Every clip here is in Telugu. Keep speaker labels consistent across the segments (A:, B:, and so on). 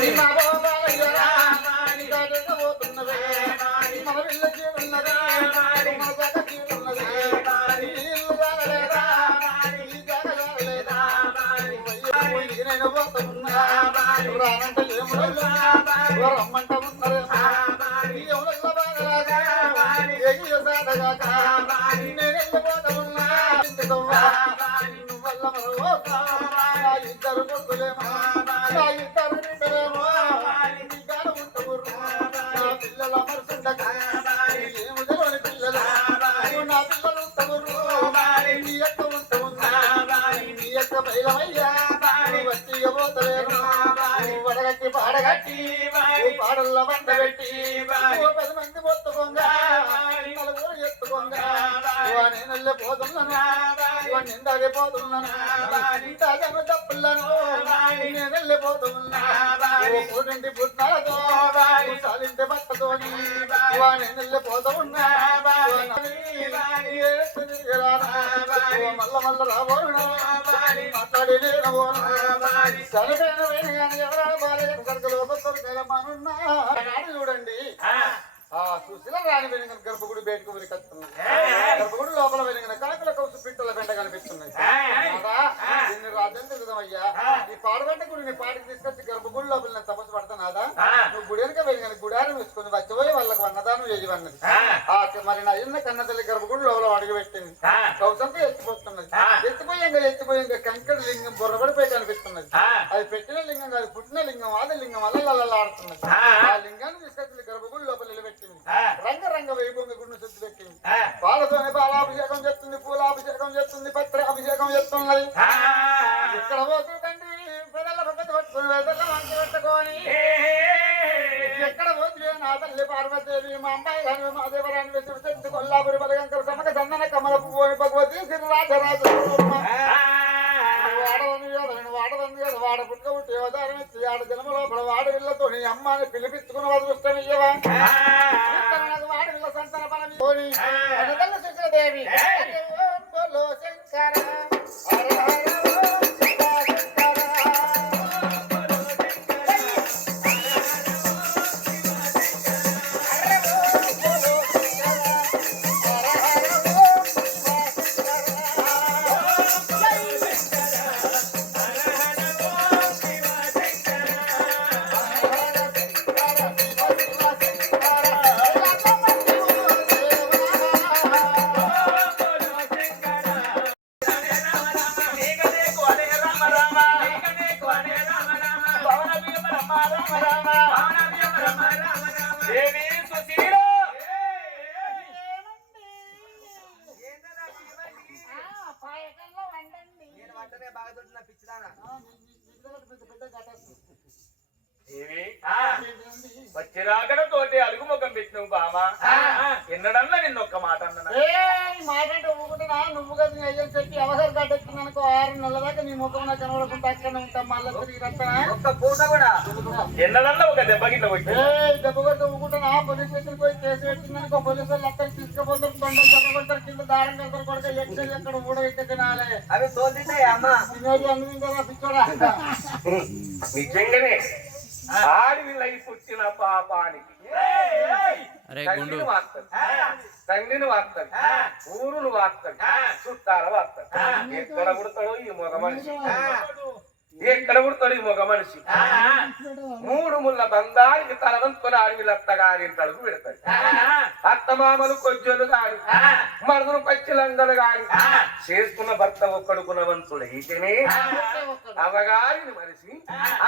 A: Terima kasih. నువ్వు పాడల్లో వంట పెట్టి పది మంది మొత్తుకోంగా నలుగురు ఎత్తుకోంగా నెల్లె పోతున్నాను ఇందాకే పోతున్నాను ఇందాకేమో తప్పులను నేను వెళ్ళిపోతున్నా ఓ కూడింటి పుట్టినతో సాలింటి బట్టతోని వాడిని వెళ్ళిపోతూ ఉన్నా మల్ల మల్ల రాబోను మాట్లాడి నేను చనిపోయిన ఒక్కొక్కరు చూడండి. ఆ. సుశీల రాణి వెనుక గర్భగుడి బయటకు ఉరికొస్తున్నాయి గర్భగుడి లోపల వెనుక కాకుల కౌసు పిట్టల వెంట కనిపిస్తున్నాయి. కాదా? దీన్ని రాజేంద్ర విధమయ్యా ఈ పాడగంట గుడిని పాటికి తీసుకొచ్చి గర్భగుడి లోపల తపస్సు వెనుక వెళ్ళిన గుడారం వేసుకుని వచ్చిపోయి వాళ్ళకి వన్నదానం చేయవన్నది ఆ. మరి నా ఇన్న కన్న తల్లి గర్భగుడి లోపల అడుగు పెట్టింది. కౌసంతా ఎత్తిపోతున్నది. ఎత్తిపోయంగా ఎత్తిపోయంగా కంకడ లింగం బొర్రబడిపోయి కనిపిస్తున్నది అది పెట్టిన లింగం కాదు పుట్టిన లింగం ఆది లింగం అల్లలాడుతున్నది ఆ. లింగాన్ని తీసుకొచ్చి గర్భగుడి లోపల నిలబెట్టింది. రంగ రంగ వైభవంగా గుడిని శుద్ధి పెట్టింది. పాలతోనే పాలాభిషేకం చేస్తుంది పూలాభిషేకం చేస్తుంది పత్ర అభిషేకం చేస్తున్నది ఎక్కడ పోతుందండి? పెదల పక్కన పట్టుకుని వెదల వంట పెట్టుకొని. తల్లి పార్వతీదేవి మా అమ్మాయి గాని మా దేవరాని విశ్వశక్తి కొల్లాపురి బలగంకర సమక చందన కమల పువ్వు భగవతి శ్రీ రాజరాజ వాడవని వాడవని వాడవని వాడ పుట్ట పుట్టి ఆడ జన్మ లోపల వాడి విల్లతో నీ అమ్మాని పిలిపించుకున్న అదృష్టం ఇయ్యవా వాడి విల్ల సంతాన శిశుదేవి బోలో శంకర
B: బాగా దొడ్డిన పిచ్చిదానా.
C: దేవి వచ్చి రాకడ తోటి అలుగు ముఖం పెట్టినావు బామా. ఎన్నడన్నా నిన్న ఒక్క మాట అన్నా
A: ఏయ్, మాటంటే ఊరుకుంటున్నా నువ్వు కదా చెప్పి అవసరం కట్టెత్తున్నానుకో ఆరు నెలల దాకా నీ ముఖం నాకు కనబడకుండా అక్కడ ఉంటా మళ్ళీ తిరిగి
B: ఒక్క పూట కూడా.
C: ఎన్నడన్నా ఒక దెబ్బ గిట్ల
A: దెబ్బ ఊరుకుంటున్నా పోలీస్ స్టేషన్ పోయి కేసు పెట్టిందనుకో పోలీసు వాళ్ళు అక్కడ తీసుకుపోతారు తొండలు దెబ్బ కొడతారు కింద దారం కడతారు కొడక ఎక్కడ ఎక్కడ ఊడగైతే తినాలి.
B: అవి తోలుతాయి అమ్మ?
A: తినేది పిచ్చోడా?
C: నిజంగానే. ఆడివి లైఫ్ వచ్చిన పాపానికి. తండ్రిని వాస్తది తండ్రిని వాస్తది ఊరును వాస్తది చుట్టాల వాస్తది ఎక్కడ పుడతాడో ఈ మగ మనిషి. ఎక్కడ పుడతాడు ఈ మగ మనిషి? మూడు ముళ్ళ బంధానికి తలవంతుని అడవిల అత్తగారి తలుపు పెడతాడు. అత్తమామలు కొజ్జలు గాని మరుదును పచ్చిలందలు గాని చేసుకున్న భర్త ఒక్కడుకున్న వంతుడు అయితేనే అవగారిని మనిషి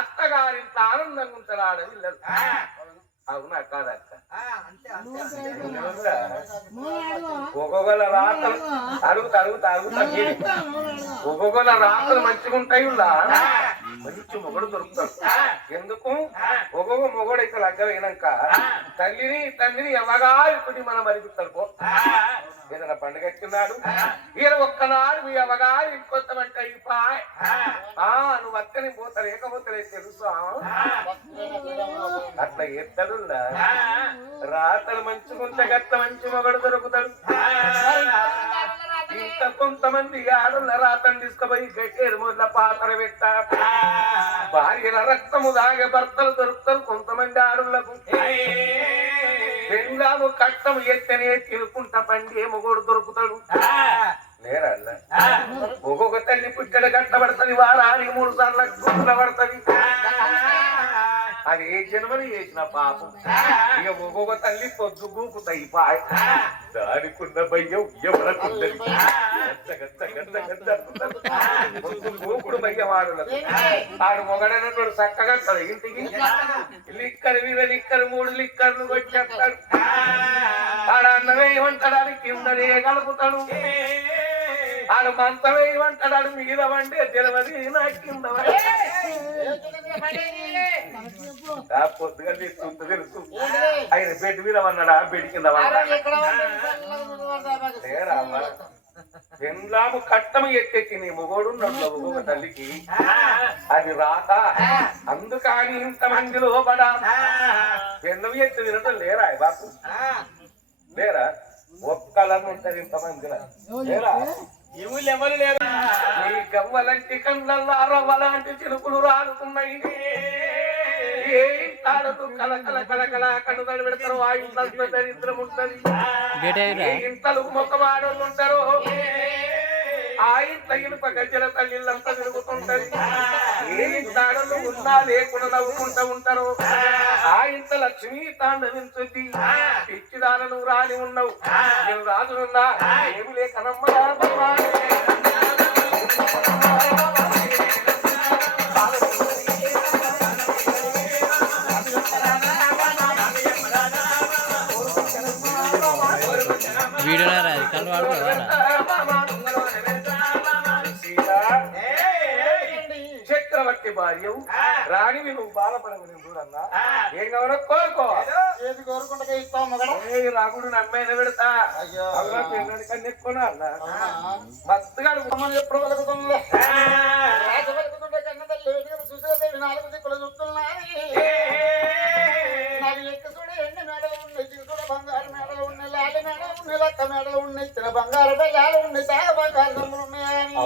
C: అత్తగారింత ఆనందంగా ఉంటాడు ఆడవిల్లలు. అవునా కాదక్క ఒక్కొక్కల రాతలు అడుగుతా అడుగుతా మీరు. ఒక్కొక్కల రాతలు మంచిగా ఉంటాయి. మంచి మొగడు దొరుకుతాడు. ఎందుకు? ఒక్కొక్క మొగడు అయితే లగ్గమైనాక తల్లిని తండ్రిని ఎవగారి కుడి మనం అడుగుతాడు పో. ఏదైనా పండుగ ఎక్కినాడు ఈయన ఒక్కనాడు మీ అవగారి ఇంకొత్తమంటే అయిపోయి. ఆ. నువ్వు అక్కని పోతా లేకపోతే తెలుసా? అట్లా ఎత్తడు రాతలు మంచుకుంటే గట్ట మంచి మొగడు దొరుకుతాడు. ఇంత ఇంకా కొంతమంది ఆడల రాతను తీసుకుపోయి గట్టేరు మొదల పాత్ర పెట్ట. భార్యల రక్తము దాగే భర్తలు దొరుకుతారు కొంతమంది ఆడలకు. పెండాము కట్టము ఎత్తనే తినుకుంటా పండి మొగోడు దొరుకుతాడు. నేరాళ్ళ ఒక్కొక్క తల్లి పుట్టడ కట్టబడుతుంది వారానికి మూడు సార్లు గుంపుల పడుతుంది. అది ఏ జన్మని చేసిన పాపం. ఇక ఒక్కొక్క తల్లి పొద్దు గూకుతాయి పాయ. దానికున్న భయ్యం అనుకుంటారు. పొద్దు గూకుడు భయ్యం ఆడున్నది ఆడు మొగడనటువంటి చక్కగా వస్తాడు ఇంటికి లిక్కర్ మీద లిక్కర్ మూడు లిక్కర్లు వచ్చేస్తాడు ఆడ అన్నమే ఏమంటాడు? కిందనే కలుపుతాడు ఆడు మంచమే ఏమంటాడు మీద వండే తెలియదు నా కింద. ఆ పొద్దుగా తీసుకుంటూ తెలుసు ఆయన బెడ్ మీద వన్నాడా బెడ్ కింద? పెండ్లాము కట్టము ఎత్తెత్తి నీ మొగోడు ఒక్కొక్క తల్లికి. అది రాక. అందుకని ఇంతమంది లోపడ పెన్ను ఎత్తి తినటం లేరా బాపు? లేరా? ఒక్కలను ఉంటది ఇంతమందిలో. లేరా?
D: ఎవరు లేరు?
C: నీ గవ్వలంటి కళ్ళల్లో అరవ్వలాంటి చిలుకులు రాలుతున్నాయి కలకల కలకల కనుదడి పెడతారు ఆ ఇంట్లో దరిద్రం ఉంటది. ఏ ఇంతలు ముఖమాడోళ్ళు ఉంటారు ఆ ఇంట్లో ఇనుప గజ్జల తల్లిళ్ళంతా తిరుగుతుంటది. ఏ ఇంటాడలు ఉన్నా లేకుండా నవ్వుకుంటూ ఉంటారు. ఆ ఇంత లక్ష్మీ తాండవించుద్ది పిచ్చిదానను రాని ఉన్నావు. నేను రాజునున్నా ఏమి లేకనమ్మా
E: వీడియోలో రాదు కళ్ళు వాడుకోవాలా
C: చక్రవర్తి భార్య రాణివి నువ్వు బాధపడవు నేను చూడన్నా. ఏం కావాలో కోరుకో
A: ఏది కోరుకుంటే ఇస్తాం మగడ.
C: ఏ రాగుడు నమ్మైన పెడతా?
A: అయ్యో.
C: పిల్లడి కన్నా ఎక్కువ అన్న?
A: అవునా?
C: మస్తుగా అడుగు.
A: మనం ఎప్పుడు వెలుగుతుందో చూసేదేవి నాలుగు దిక్కులు చూస్తున్నాయి. నాది ఎక్కి చూడ ఎన్ని మేడలు ఉన్నాయి బంగారు మేడలు ఉన్నాయి లాలి మేడలు ఉన్నాయి లక్క మేడలు ఉన్నాయి తిన బంగారు ఉన్నాయి సాగ బంగారు దమ్ములు ఉన్నాయని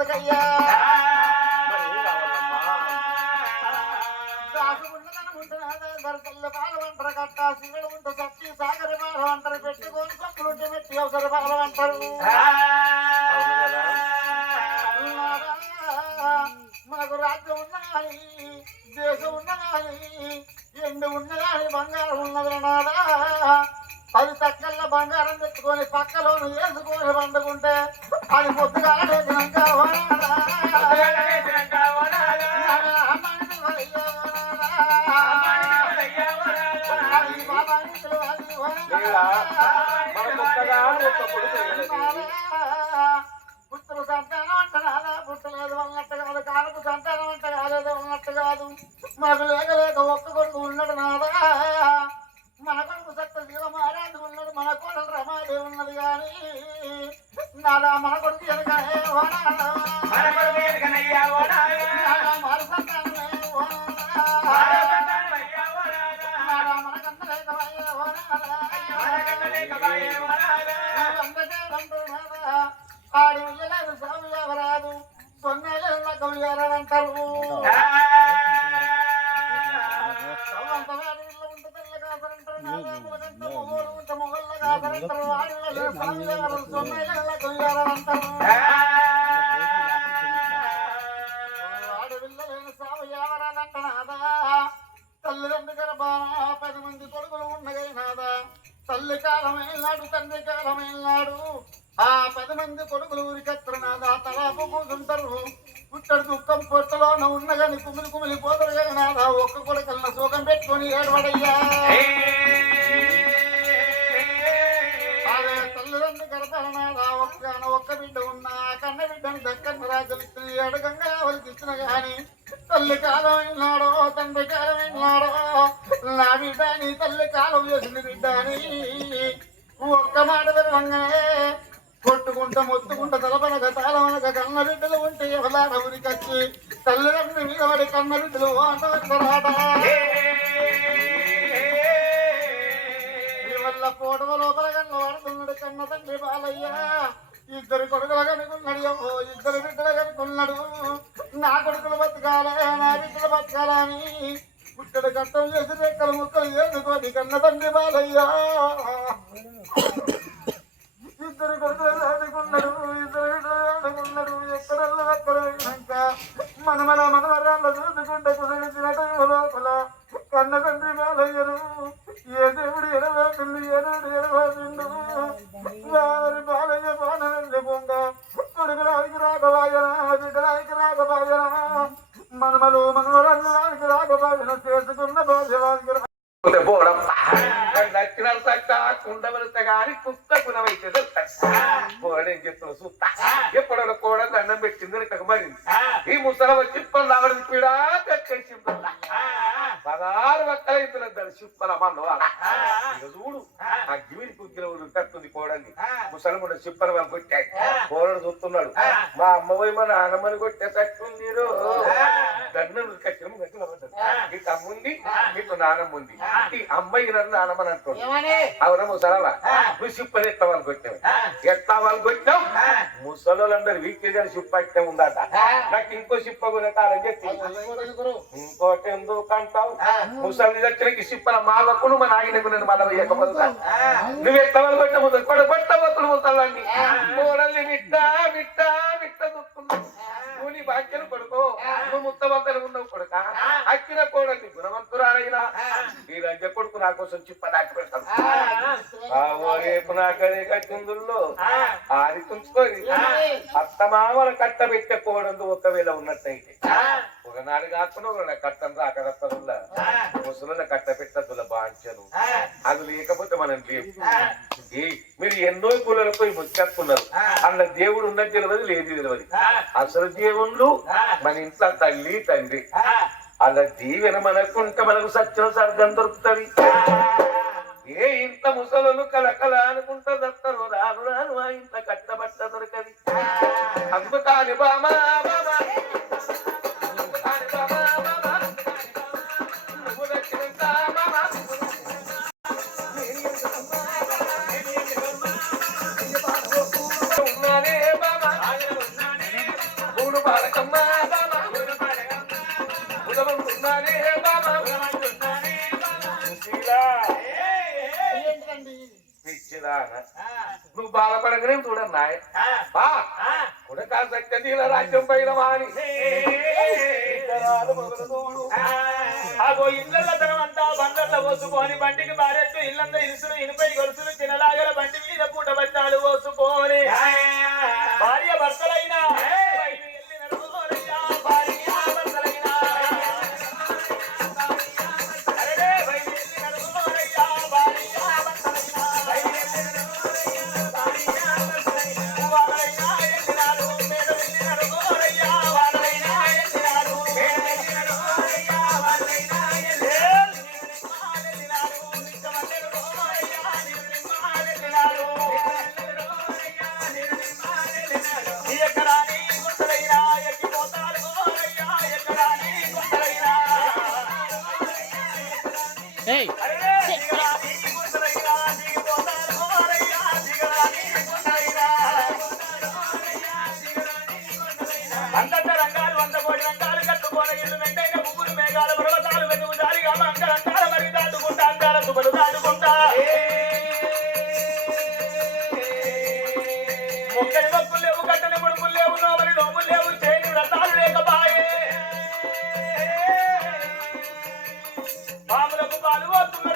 A: బంగారం ఉండి పాలు అంటారు కట్ట సచ్చి సాగర పాలు అంటారు పెట్టుకొని సప్పులుంటే మెట్టి అవసర పాలు మనకు రాజ్యం ఉన్నాయి దేశం ఉన్నదాని ఎండు ఉన్నదాని బంగారం ఉన్నది నాదా? పది తక్కల్ల బంగారం తెచ్చుకొని పక్కలోను వేసుకొని పండుకుంటే అది పొద్దుగా వేసినాక వనాదా. సంతానం అంట కాదా పుట్టలేదు అన్నట్టు కాదు. కాలకు సంతానం అంట కాలేదు అన్నట్టు కాదు. మాకు లేక లేక ఒక్క కొడుకు ఉన్నాడు నాదా? మన కొడుకు సత్త జీవ మహారాజు ఉన్నాడు మన కొడుకు ఉన్నది కానీ నాదా మన కొడుకు ఎనగానే తల్లిదండ్రి గర్భాన పది మంది కొడుకులు ఉండగలిగినాదా తల్లి కాలమైనాడు తండ్రి కాలమైనాడు ఆ పది మంది కొడుకులు ఊరికెత్తరనాదా తలాపు కూర్చుంటారు పుట్టడు దుఃఖం పొట్టలోన ఉన్నగాని కుమిలి కుమిలి పోదరు నాదా ఒక్క కొడుకల్న సుఖం పెట్టుకొని ఏడవడయ్యా. ఒక్క బిడ్డ ఉన్న కన్న బిడ్డను దక్కన్న రాజలిచ్చిన అడగంగా వాళ్ళకి ఇచ్చిన గాని తల్లి కాలం అయినాడో తండ్రి కాలం అయినాడో నా బిడ్డ నీ తల్లి కాలం చేసింది బిడ్డ అని ఒక్క మాట వినగానే కొట్టుకుంటా మొత్తుకుంటా తలపనక తాళమనక కన్న బిడ్డలు ఉంటే ఎవలాడ ఉరికొచ్చి తల్లిదండ్రుల మీద పడి కన్న బిడ్డలు ఈ వల్ల పూటవ లోపల కన్న వాడుతున్నాడు కన్న తండ్రి బాలయ్య. ఇద్దరు కొడుకులు కనుకున్నాడు ఏమో ఇద్దరు బిడ్డలు కనుకున్నాడు నా కొడుకులు బతకాలే నా బిడ్డలు బతకాలని పుట్టడు కట్టం చేసి రెక్కల ముక్కలు ఏనుకోని కన్న తండ్రి బాలయ్య. ఇద్దరు కొడుకులు ఆడుకున్నాడు ఇద్దరు బిడ్డలు ఆడుకున్నాడు ఎక్కడల్లో అక్కడ పోయినాక మనమల మనవరాళ్ళు చూసుకుంటే కుదిరించిన టైం లోపల కన్న తండ్రి బాలయ్యరు ఏ దేవుడు ఎడవాసిండు ఏ దేవుడు ఎడవాసిండు వారి
C: గాని కుక్క గుణమైతే చెప్తున్నా చూస్తా ఎప్పుడైనా కూడా దండం పెట్టింది ఇక్కడికి మరింది. ఈ ముసల వచ్చి రావడం పీడా కట్టేసి పదహారు వక్కల ఇద్దరు చిప్పల ఇక చూడు ఆ. గివిడి కుక్కిల కట్టుంది పోవడానికి ముసలి కూడా చిప్పల వాళ్ళు కొట్టాయి. పోవడం చూస్తున్నాడు. మా అమ్మ పోయి మా నాన్నమ్మని కొట్టే తట్టుంది దండం కట్టిన ఈ తమ్ముంది ఇటు నాన్నమ్మ ఉంది. ఈ అమ్మాయి నన్ను నాన్నమ్మని అంటుంది అవునా ముసలవా నువ్వు చిప్పని ఎట్లా వాళ్ళు కొట్టావు ఎట్లా వాళ్ళు కొట్టావు ముసలోళ్ళందరూ వీక్లీ గారి అట్టే ఉందట. నాకు ఇంకో చిప్ప కొనటాలని చెప్పి ఇంకోటి ఎందుకు అంటావు? ముసలి దగ్గరికి చిప్పల మాలకును మా నాయనకు నేను మళ్ళీ వేయకపోతా నువ్వు ఎట్లా వాళ్ళు కొట్ట ముసలి కొడ కొట్టబోతులు ముసలండి కోడల్ని మిట్ట మిట్ట మిట్ట దుక్కున్నావు. నువ్వు నీ భాగ్యం కొడుకో. నువ్వు ముత్తబంకలు ఉన్నావు కొడుక. అక్కిన కోడల్ని గుణవంతురాలైనా ఈ రాజ్య కొడుకు నా కోసం చిప్ప దాచి పెడతాను రేపు నాకనే కట్టిందుల్లో ఆది తుంచుకొని అత్తమామల కట్ట పెట్టే ఒకవేళ ఉన్నట్టయితే ఒకనాడు కాకుండా ఒక కట్టం రాకరప్పదుల్లా ముసలుల కట్ట పెట్టదుల బాంచను. అది లేకపోతే మనం లేవు మీరు ఎన్నో కులలతో ముచ్చేస్తున్నారు అందులో దేవుడు ఉన్నది తెలియదు లేదు తెలియదు అసలు దేవుళ్ళు మన ఇంట్లో తల్లి తండ్రి. అలా దీవెన మనకుంటే మనకు సత్యం సర్గం దొరుకుతుంది. ఏ ఇంత ముసలు కలకల అనుకుంటా దత్తరు రాను రాను ఆ ఇంత కట్టబట్ట దొరకది. అందుకాని బామా ఉన్నానే బాలకమ్మ. నువ్వు బాధపడగానే చూడన్నా బా. ఉడక సత్యశీల రాజ్యం పైన వాణి.
D: ఆగో ఇళ్ళ తనం అంతా బండల్ల పోసుకొని బండికి బారెత్తు ఇల్లంతా ఇరుసులు ఇనుపై గొలుసులు ಬಂದು ಬಾ ಅದು ಬಂದು